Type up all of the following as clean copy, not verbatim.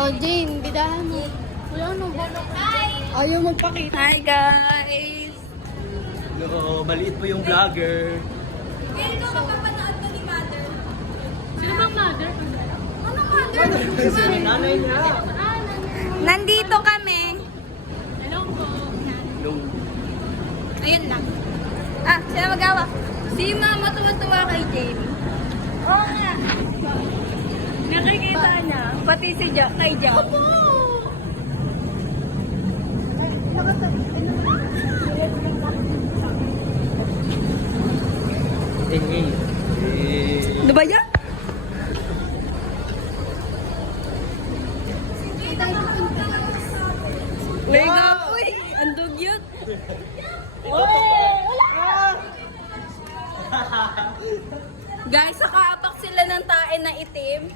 Oh, Jane, bidahan mo. Wala nang bulok. Ayaw magpakita. Hi guys! Hello, maliit po yung vlogger. Ito kapapanood ko ni Mother. Sino bang mother? Anong Mother? Nanay niya. Nandito kami. Hello po. Hello. Ayun lang. Sino magawa? Si Mama tuwa-tuwa kay Jamie. Oo nga. Nakikita niya. Pati si Jack kay Jack. Opo! Ano ba yan? Mega uy! Ang dugyot! Guys, nakaapak sila ng tae na itim.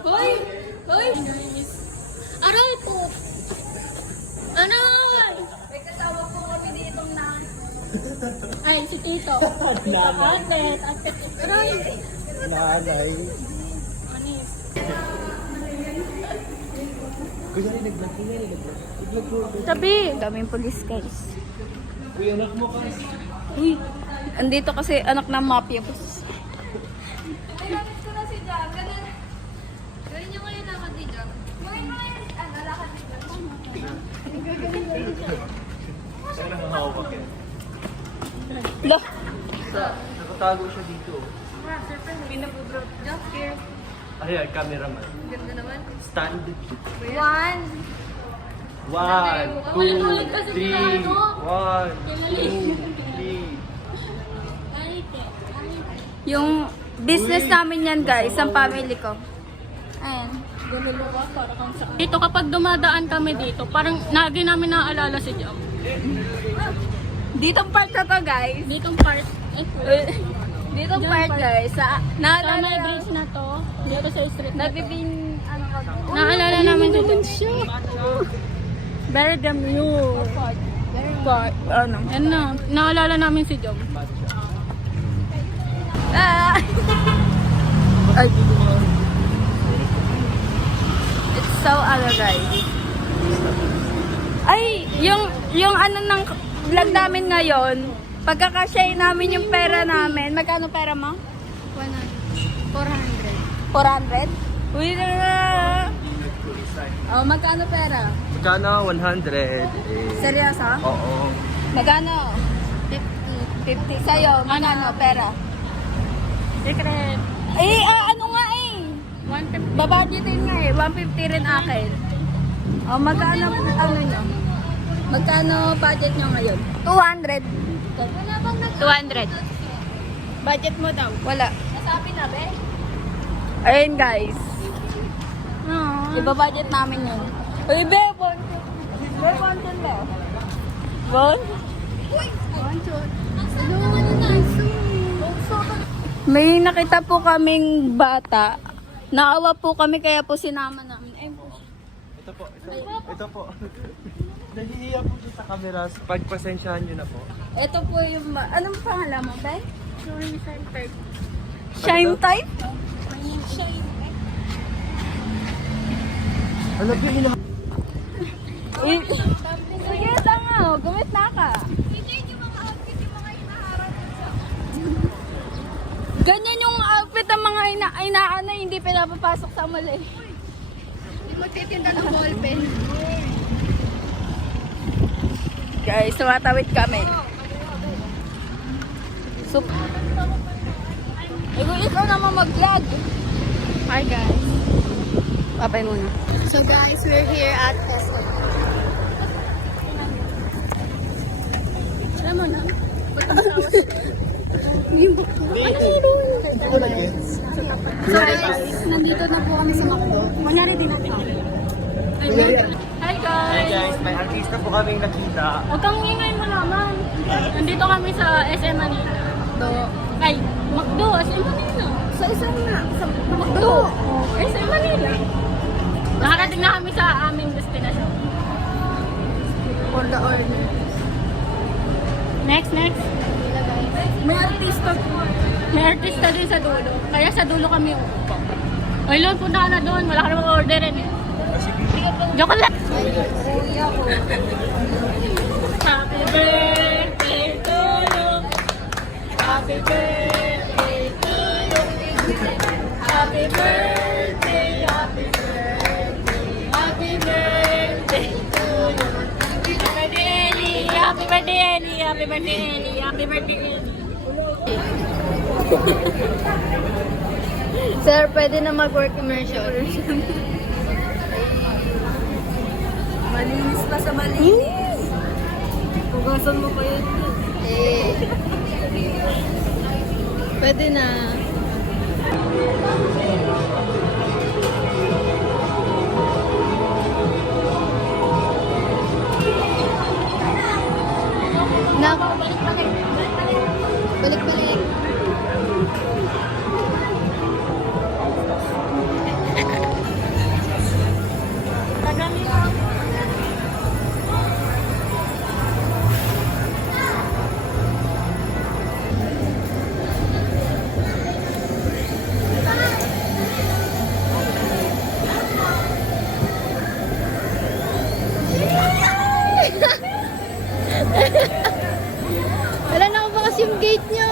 Hoy! Hoy! Aray po. Aray! May kasama po kami ditong na. Ay, si Tito. Atet. Aray. Nanay. Anis. Kuya rin nag-vlog. Nag-vlog po. Tabi. Daming pulis guys. Uy, anak mo kasi. Uy! Andito kasi anak ng mafia boss. Gamit ko na si Jam. Ganun. Gawin niyo ngayon lakad ni Jam. Gawin mo ngayon, lakad ni Jam. Saan nakahawak yan? Lo! Nakatago siya dito. Pinabubro. Jam, here. Ayan, cameraman. Ganda naman. Stand. One! 1, 2, 3. 1, 2, 3. Yung business namin yan guys, ang family ko. Ayan. Dito kapag dumadaan kami dito, parang lagi namin naaalala si Jam. Ditong part na to guys. Ditong part. Ditong Diyan part part. guys. Sa Naalala may bridge na to, dito sa street na to. Nabibing ano ka to? Naalala namin dito. Very demure. Part. Ano? Yan na, naalala namin si Jom. Ah! Ay. It's so ano guys. Ay, yung ano ng vlog namin ngayon, pagkakashare namin yung pera namin. Magkano pera mo? 400. 400? Uy na. Oh, magkano pera? Magkano? 100. Seryoso? Oo. Magkano? 50 sa'yo. Magkano pera? Secret. Ano nga eh. 150. Babudgetin nga eh. 150 rin akin. O, magkano ano nyo? Magkano budget nyo ngayon? 200. 200. Budget mo daw. Wala. Nasabi na, be? Ayun guys. No. Iba-budget namin yun. Uy, be, bon. Be, bon, be. Bon? May nakita po kaming bata. Naawa po kami kaya po sinama namin. Ayun po. Ito po. Ito po. Nahihiya po siya sa camera. Pagpasensyahan nyo na po. Ito po yung... Anong pangalan mo, be? Shine type. Shine type? Ano po yun? Sige, tanga. Gumit na ka. Yung mga outfit, yung mga hinaharap sa... Ganyan yung outfit ng mga inaana hindi pinapapasok sa mali. Hindi magtitinda ng ballpen. Guys, tumatawid kami. So, ikaw naman mag-vlog. Hi guys. Papay muna. So guys, we're here at Tesco. Alam mo na? So guys, nandito na po kami sa McDo. Kunyari din natin. Hi Hi guys! guys, may artista po kaming nakita. Huwag kang ingay mo naman. Nandito kami sa SM Manila. Ay, McDo, SM Manila. Sa isang na. Sa McDo. SM Manila. Nakarating na kami sa aming destination. For the order. Next. May artista po. May artista din sa dulo. Kaya sa dulo kami uupo. Ay, Lord, punta ka na doon. Wala ka namang orderin eh. Joke lang. Kuya ko. Happy birthday to you. Happy birthday to you. Happy birthday, happy birthday, happy birthday to you. Happy birthday, Ellie. Happy birthday, Ellie. Happy birthday, Ellie. Happy birthday, Ellie. Sir, pwede na mag-work immersion. Malinis pa sa malinis. Pugasan mo pa yun. Eh. Pwede na. Nak. Balik-balik. Wala na bukas yung gate nyo.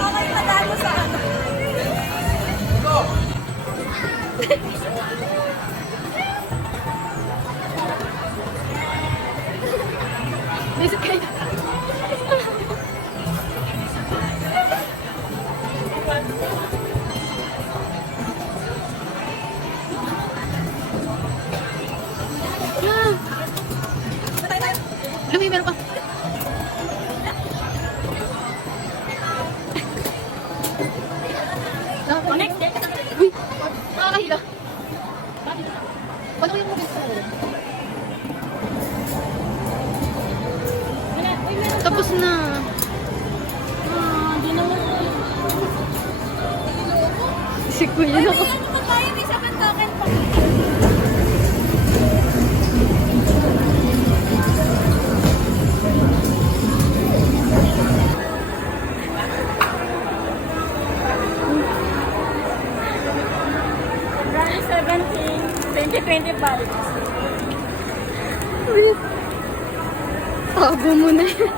Okay, patalo sa ano. This guy. Lumi, meron pa. Connect. Uy, nakakahila. Paano yung mobile phone? Tapos na. Hindi naman. Si Kuya na ko. Ano ba tayo? May sakan sa akin pa. February 17, 2025. Tabo mo na yan.